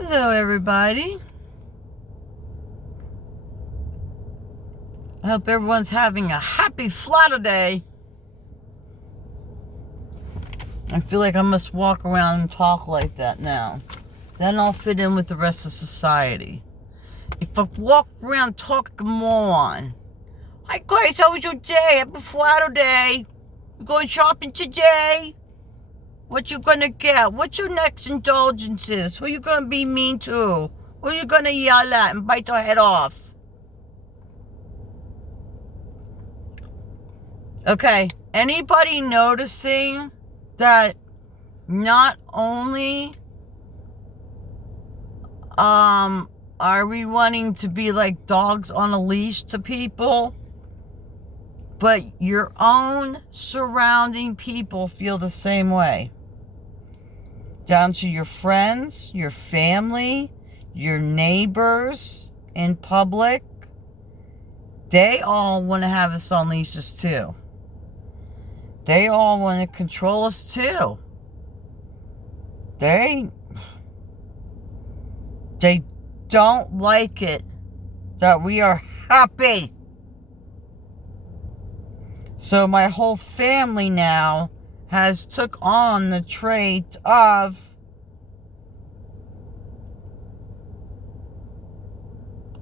Hello, everybody. I hope everyone's having a happy Flatter Day. I feel like I must walk around and talk like that now. Then I'll fit in with the rest of society. If I walk around talking like a moron. Hi guys, how was your day? Happy Flatter Day. You going shopping today? What you gonna get? What's your next indulgences? Who you gonna be mean to? Who you gonna yell at and bite their head off? Okay, anybody noticing that not only are we wanting to be like dogs on a leash to people, but your own surrounding people feel the same way? Down to your friends, your family, your neighbors in public. They all want to have us on leashes too. They all want to control us too. They don't like it that we are happy. So my whole family now has took on the trait of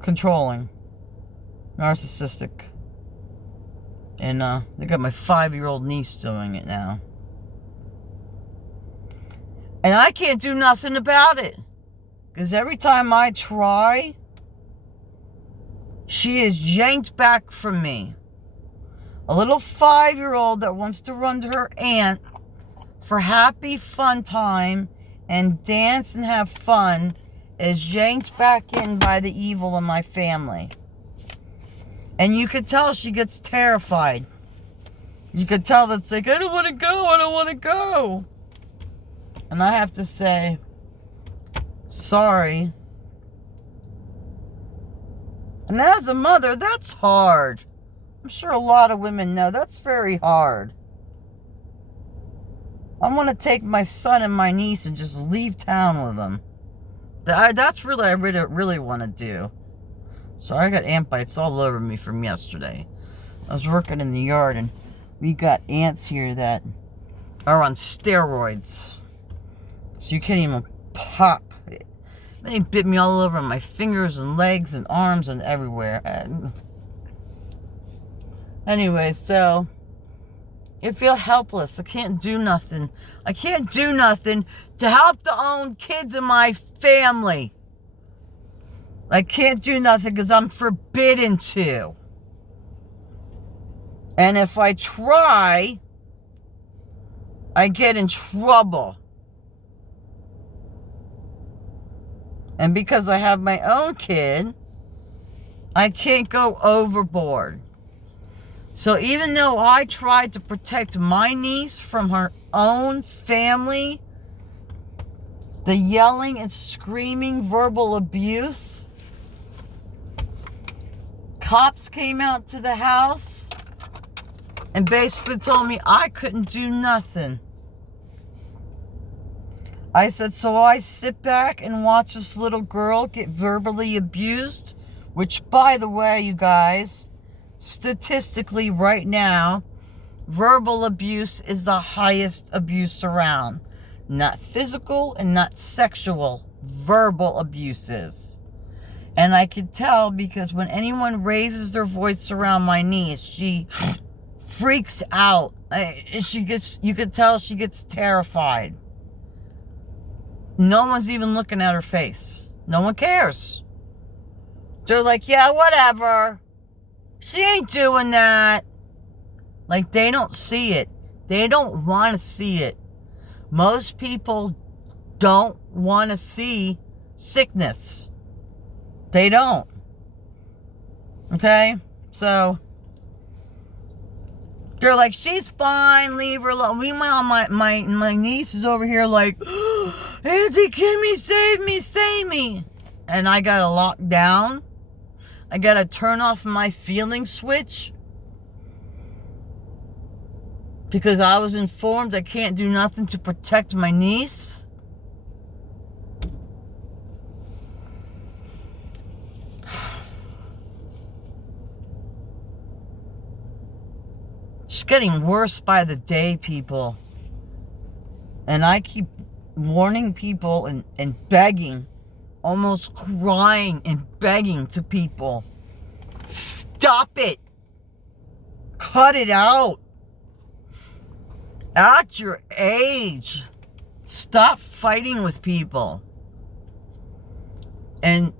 controlling, narcissistic. And they got my 5-year-old niece doing it now. And I can't do nothing about it. Because every time I try, she is yanked back from me. A little 5-year-old that wants to run to her aunt for happy fun time and dance and have fun is yanked back in by the evil in my family. And you could tell she gets terrified. You could tell that's like, I don't want to go, I don't want to go. And I have to say, sorry. And as a mother, that's hard. I'm sure a lot of women know that's very hard. I want to take my son and my niece and just leave town with them. That's really, I really want to do. Sorry, I got ant bites all over me from yesterday. I was working in the yard and we got ants here that are on steroids. So you can't even pop. They bit me all over my fingers and legs and arms and everywhere. Anyway, so I feel helpless. I can't do nothing. I can't do nothing to help the own kids in my family. I can't do nothing because I'm forbidden to. And if I try, I get in trouble. And because I have my own kid, I can't go overboard. So even though I tried to protect my niece from her own family, the yelling and screaming verbal abuse, cops came out to the house and basically told me I couldn't do nothing. I said, so I sit back and watch this little girl get verbally abused, which, by the way, you guys, statistically right now, verbal abuse is the highest abuse around. Not physical and not sexual, verbal abuses. And I could tell because when anyone raises their voice around my niece, she freaks out. You could tell she gets terrified. No one's even looking at her face. No one cares. They're like, yeah, whatever. She ain't doing that. Like, they don't see it. They don't want to see it. Most people don't want to see sickness. They don't. Okay? So, they're like, she's fine, leave her alone. Meanwhile, my niece is over here like, Auntie Kimmy, save me, save me. And I gotta lock down. I gotta turn off my feeling switch. Because I was informed I can't do nothing to protect my niece. getting worse by the day, people. And I keep warning people and begging, almost crying and begging to people. Stop it. Cut it out. At your age, stop fighting with people. And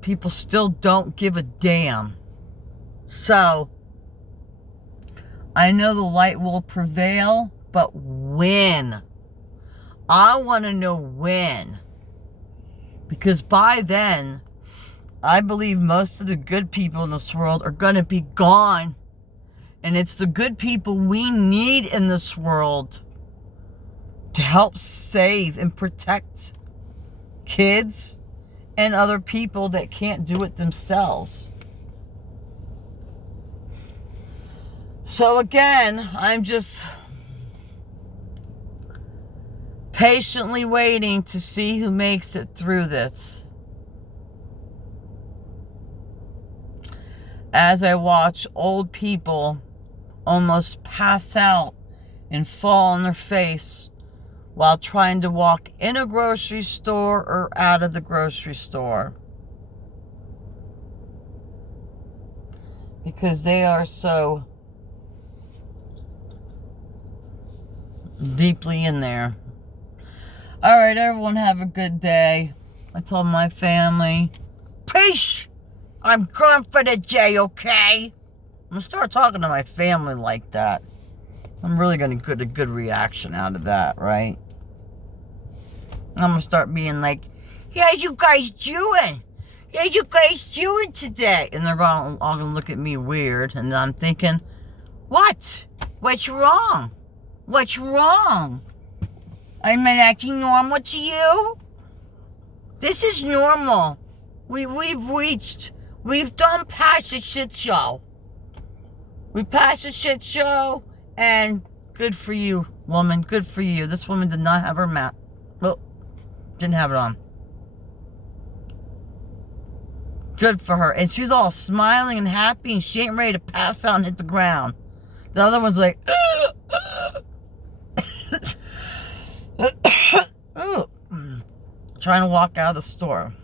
people still don't give a damn. So, I know the light will prevail, but when? I want to know when. Because by then, I believe most of the good people in this world are going to be gone. And it's the good people we need in this world to help save and protect kids and other people that can't do it themselves. So again, I'm just patiently waiting to see who makes it through this. As I watch old people almost pass out and fall on their face while trying to walk in a grocery store or out of the grocery store. Because they are so deeply in there. All right, everyone have a good day. I told my family, peace. I'm going for the J, okay? I'm going to start talking to my family like that. I'm really going to get a good reaction out of that, right? I'm going to start being like, how you guys doing? How you guys doing today? And they're all going to look at me weird. And I'm thinking, what? What's wrong? What's wrong? Am I acting normal to you? This is normal. We've done past the shit show. We passed the shit show, and good for you, woman. Good for you. This woman did not have her mat. Well, didn't have it on. Good for her. And she's all smiling and happy, and she ain't ready to pass out and hit the ground. The other one's like, trying to walk out of the store.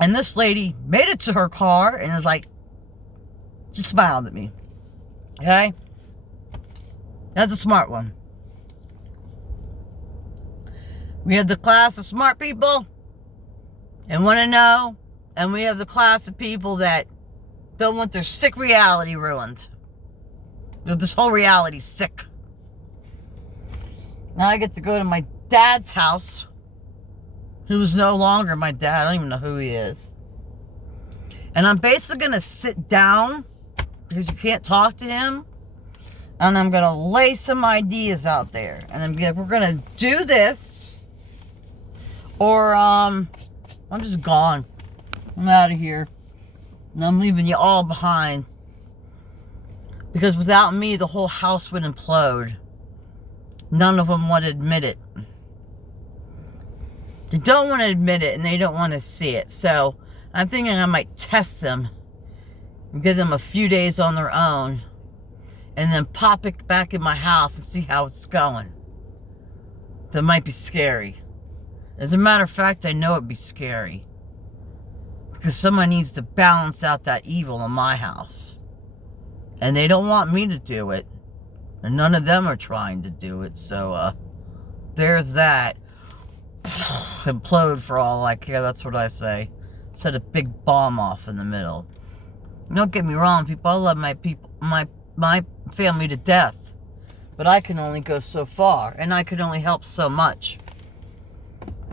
And this lady made it to her car and was like, she smiled at me. Okay? That's a smart one. We have the class of smart people and want to know, and we have the class of people that don't want their sick reality ruined. This whole reality's sick. Now I get to go to my dad's house, who's no longer my dad. I don't even know who he is. And I'm basically going to sit down because you can't talk to him. And I'm going to lay some ideas out there. And we're going to do this. Or I'm just gone. I'm out of here. And I'm leaving you all behind. Because without me, the whole house would implode. None of them want to admit it. They don't want to admit it, and they don't want to see it. So I'm thinking I might test them and give them a few days on their own, and then pop it back in my house and see how it's going. That might be scary. As a matter of fact, I know it'd be scary. Because someone needs to balance out that evil in my house. And they don't want me to do it. And none of them are trying to do it. So, there's that. Implode for all I care, that's what I say. Set a big bomb off in the middle. Don't get me wrong, people. I love my people, my family to death. But I can only go so far. And I can only help so much.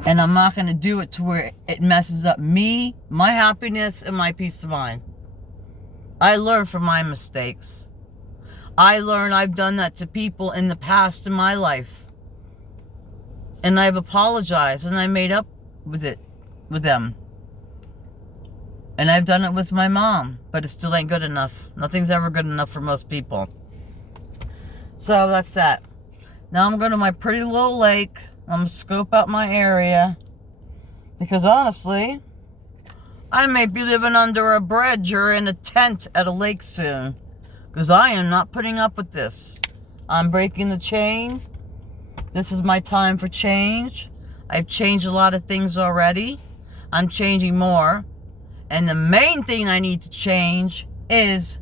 And I'm not going to do it to where it messes up me, my happiness, and my peace of mind. I learn from my mistakes. I learn I've done that to people in the past in my life. And I've apologized and I made up with it, with them. And I've done it with my mom, but it still ain't good enough. Nothing's ever good enough for most people. So that's that. Now I'm going to my pretty little lake. I'm going to scope out my area. Because honestly, I may be living under a bridge or in a tent at a lake soon. Because I am not putting up with this. I'm breaking the chain. This is my time for change. I've changed a lot of things already. I'm changing more. And the main thing I need to change is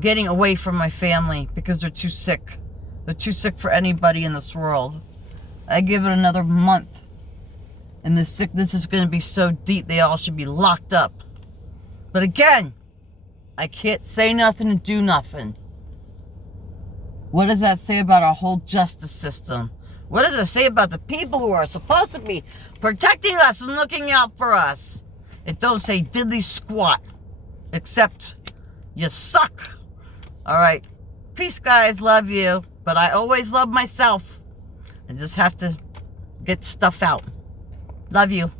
getting away from my family because they're too sick. They're too sick for anybody in this world. I give it another month. And the sickness is going to be so deep they all should be locked up. But again, I can't say nothing and do nothing. What does that say about our whole justice system? What does it say about the people who are supposed to be protecting us and looking out for us? It don't say diddly squat. Except you suck. All right. Peace, guys. Love you. But I always love myself. I just have to get stuff out. Love you.